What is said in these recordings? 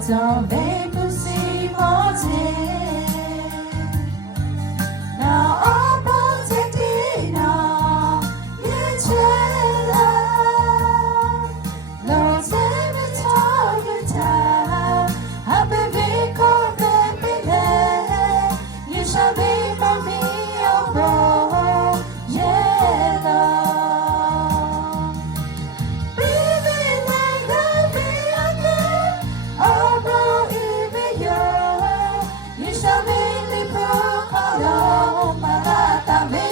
So baby see more now all protected now you chill Lord save me all the time happy because baby you shall be for me oh bro yeah Lord baby let go be again oh bro even you shall be the pro oh malata me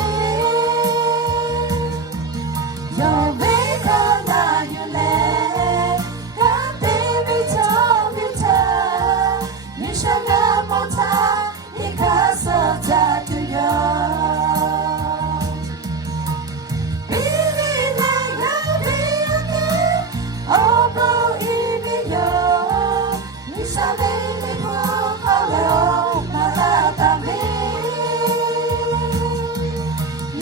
your vehicle now you let God baby talk you time you shall not more time because of that to you baby let go be again oh bro even you shall be the pro oh malata me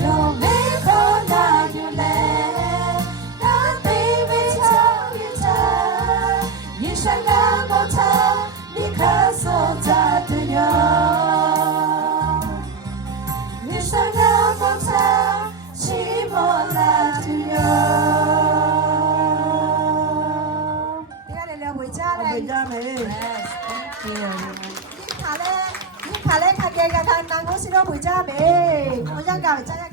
your vehicle now you let God baby talk you time you shall not more time because of that to you you shall not more time she more like to you တရားလည်းလည်းဝေကြတယ် ဝေကြမယ် Yes thank you ဒီခါလဲခက်ခဲကတာနန်ကိုစီတော့ဝေကြမယ်ကိုရက်ကကြားရ